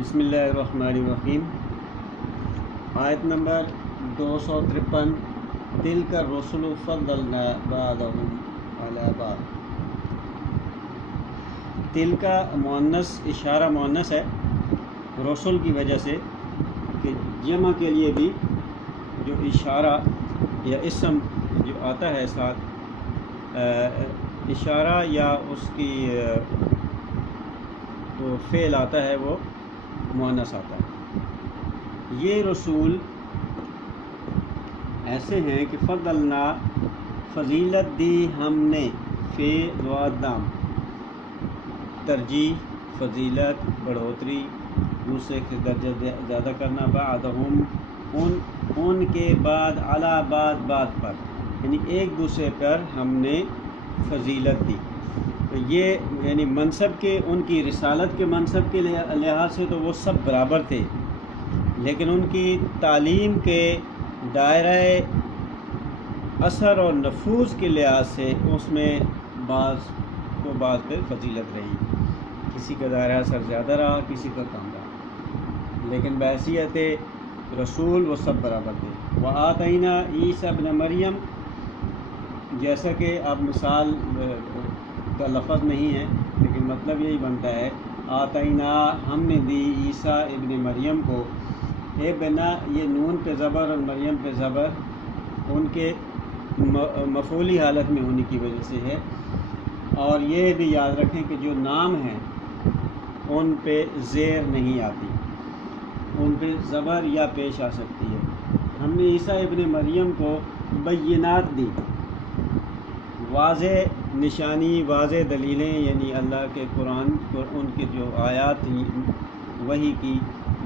بسم اللہ الرحمن الرحیم۔ آیت نمبر 253 تلک الرسل فضلنا بعضهم علی بعض۔ تلک مؤنث اشارہ مؤنث ہے رسول کی وجہ سے کہ جمع کے لیے بھی جو اشارہ یا اسم جو آتا ہے ساتھ اشارہ یا اس کی جو فعل آتا ہے وہ مؤنث آتا ہے۔ یہ رسول ایسے ہیں کہ فضلنا فضیلت دی ہم نے فی لوادام ترجیح فضیلت بڑھوتری دوسرے کے درجہ زیادہ کرنا بعدہم ان کے بعد علی بعد پر یعنی ایک دوسرے پر ہم نے فضیلت دی۔ تو یہ یعنی منصب کے ان کی رسالت کے منصب کے لحاظ سے تو وہ سب برابر تھے، لیکن ان کی تعلیم کے دائرہ اثر اور نفوذ کے لحاظ سے اس میں بعض پہ فضیلت رہی، کسی کا دائرہ اثر زیادہ رہا کسی کا کم رہا، لیکن بحیثیت رسول وہ سب برابر تھے۔ وآتینا عیسی ابن مریم، جیسا کہ اب مثال کا لفظ نہیں ہے لیکن مطلب یہی بنتا ہے، آتینا ہم نے دی عیسیٰ ابن مریم کو، ابنا یہ نون پہ زبر اور مریم پہ زبر ان کے مفعولی حالت میں ہونے کی وجہ سے ہے، اور یہ بھی یاد رکھیں کہ جو نام ہیں ان پہ زیر نہیں آتی، ان پہ زبر یا پیش آ سکتی ہے۔ ہم نے عیسیٰ ابن مریم کو بینات دی، واضح نشانی واضح دلیلیں، یعنی اللہ کے قرآن ان کی جو آیات تھیں وحی کی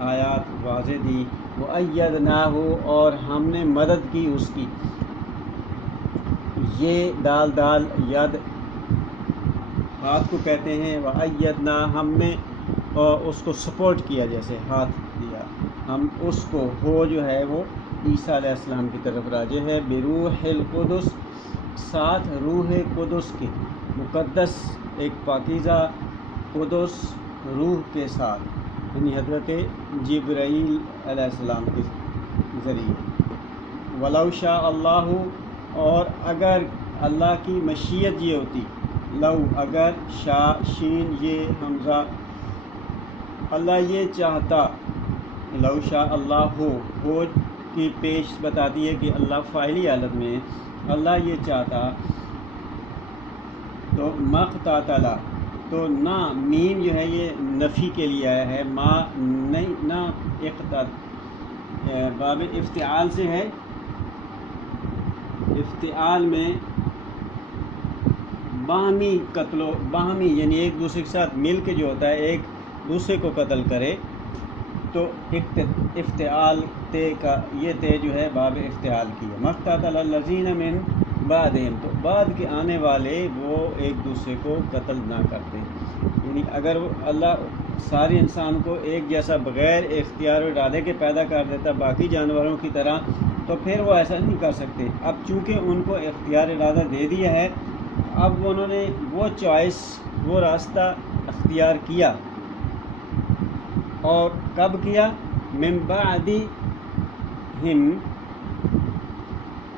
آیات واضح دی۔ وَأَيَّدْنَاهُ اور ہم نے مدد کی اس کی، یہ دال ید ہاتھ کو کہتے ہیں، وَأَيَّدْنَا ہم نے اس کو سپورٹ کیا، جیسے ہاتھ دیا ہم اس کو، وہ جو ہے وہ عیسیٰ علیہ السلام کی طرف راجع ہے، بروح القدس ساتھ روح قدس کے، مقدس ایک پاکیزہ قدس روح کے ساتھ، یعنی حضرت جبرائیل علیہ السلام کے ذریعے۔ ولو شاء اللہ اور اگر اللہ کی مشیت یہ ہوتی، لو اگر شین یہ حمزہ اللہ یہ چاہتا، لو شاء اللہ ہو کی پیش بتاتی ہے کہ اللہ فاعلی حالت میں، اللہ یہ چاہتا تو مقتتل، تو نہ میم جو ہے یہ نفی کے لیے آیا ہے، ما نہیں نہ باب افتعال سے ہے، افتعال میں باہمی قتل و باہمی یعنی ایک دوسرے کے ساتھ مل کے جو ہوتا ہے ایک دوسرے کو قتل کرے، تو افتعال تے کا یہ تے جو ہے باب افتعال کی ہے۔ مقتتل الذین من بعدہم، تو بعد کے آنے والے وہ ایک دوسرے کو قتل نہ کرتے، یعنی اگر اللہ سارے انسان کو ایک جیسا بغیر اختیار و ارادے کے پیدا کر دیتا باقی جانوروں کی طرح، تو پھر وہ ایسا نہیں کر سکتے۔ اب چونکہ ان کو اختیار ارادہ دے دیا ہے، اب انہوں نے وہ چوائس وہ راستہ اختیار کیا، اور کب کیا؟ من بعدہم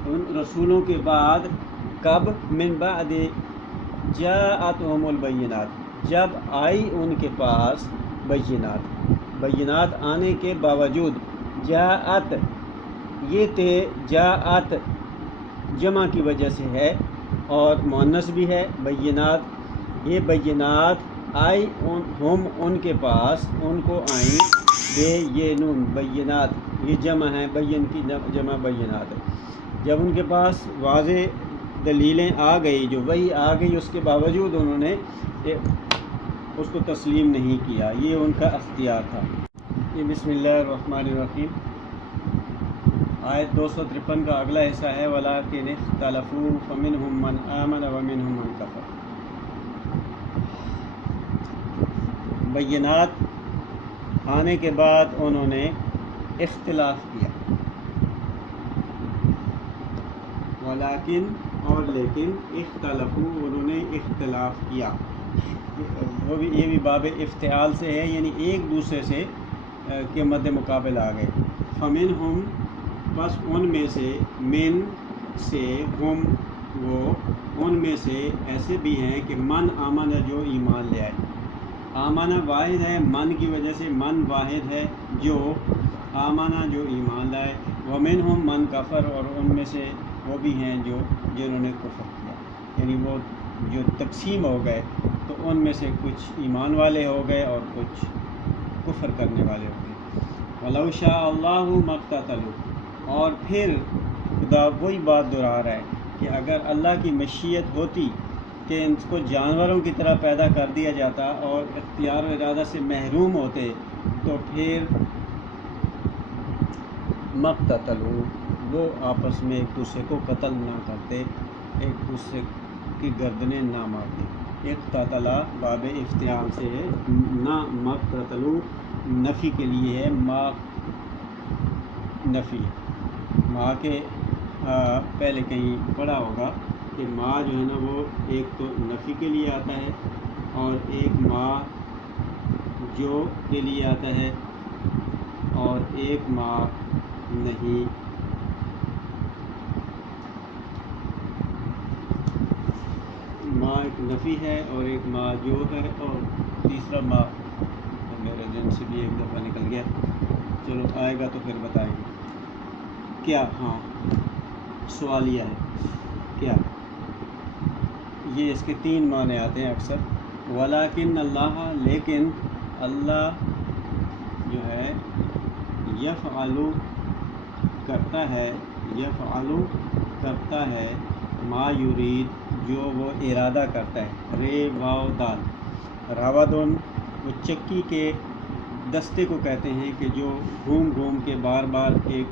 ان رسولوں کے بعد، کب؟ من بعد جاءتہم البینات جب آئی ان کے پاس بینات آنے کے باوجود، جاءت یہ تے جاءت جمع کی وجہ سے ہے اور مؤنث بھی ہے، بینات یہ بینات آئی ہم ان کے پاس ان کو آئیں، بے یہ نون بینات یہ جمع ہے، بین کی جمع بینات ہے، جب ان کے پاس واضح دلیلیں آ گئی جو وہی آ گئی اس کے باوجود انہوں نے اس کو تسلیم نہیں کیا، یہ ان کا اختیار تھا۔ یہ بسم اللہ الرحمن الرحیم آیت 253 کا اگلا حصہ ہے، وَلَٰكِنِ اخْتَلَفُوا فَمِنْهُم مَّنْ آمَنَ وَمِنْهُم مَّنْ كَفَرَ۔ بینات آنے کے بعد انہوں نے اختلاف کیا، ولیکن اور لیکن اختلفوا انہوں نے اختلاف کیا، وہ بھی یہ بھی باب افتعال سے ہے، یعنی ایک دوسرے سے کے مد مقابل آ گئے. فمن ہم، بس ان میں سے، من سے، ہم وہ، ان میں سے ایسے بھی ہیں کہ من آمن جو ایمان لے آئے. آمانہ واحد ہے، من کی وجہ سے من واحد ہے جو آمانہ جو ایمان لائے. ومن ہم من کفر، اور ان میں سے وہ بھی ہیں جو جنہوں نے کفر کیا. یعنی وہ جو تقسیم ہو گئے تو ان میں سے کچھ ایمان والے ہو گئے اور کچھ کفر کرنے والے ہو گئے. وَلَوْ شَاءَ اللَّهُ مَا اقْتَتَلُوا، اور پھر خدا وہی بات دہرا رہا ہے کہ اگر اللہ کی مشیت ہوتی کہ ان کو جانوروں کی طرح پیدا کر دیا جاتا اور اختیار و ارادہ سے محروم ہوتے تو پھر مقتتلوا، وہ آپس میں ایک دوسرے کو قتل نہ کرتے، ایک دوسرے کی گردنیں نہ مارتے. اقتتلا باب افتعال سے ہے، نہ مقتتلوا نفی کے لیے ہے، ما نفی، ما کے پہلے کہیں پڑھا ہوگا کہ ما جو ہے نا وہ ایک تو نفی کے لیے آتا ہے اور ایک ما جو کے لیے آتا ہے اور ایک ما نہیں. ما ایک نفی ہے اور ایک ما جو ہے اور تیسرا ما میرے ذہن سے بھی ایک دفعہ نکل گیا. چلو آئے گا تو پھر بتائیں گے. کیا؟ ہاں سوال یہ ہے کیا یہ اس کے 3 معنی آتے ہیں اکثر. ولیکن اللہ، لیکن اللہ جو ہے یفعل کرتا ہے، یفعل کرتا ہے، ما یرید جو وہ ارادہ کرتا ہے. رے واو دال، راودن وہ چکی کے دستے کو کہتے ہیں کہ جو گھوم گھوم کے بار بار ایک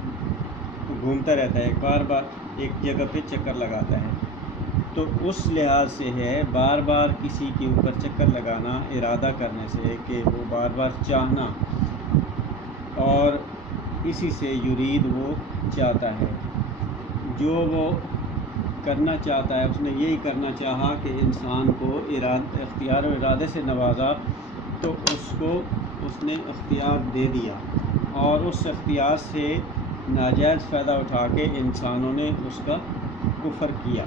گھومتا رہتا ہے، بار بار ایک جگہ پہ چکر لگاتا ہے. تو اس لحاظ سے ہے بار بار کسی کے اوپر چکر لگانا ارادہ کرنے سے کہ وہ بار بار چاہنا، اور اسی سے یرید وہ چاہتا ہے. جو وہ کرنا چاہتا ہے اس نے یہی کرنا چاہا کہ انسان کو اختیار و ارادے سے نوازا تو اس نے اختیار دے دیا اور اس اختیار سے ناجائز فائدہ اٹھا کے انسانوں نے اس کا کفر کیا.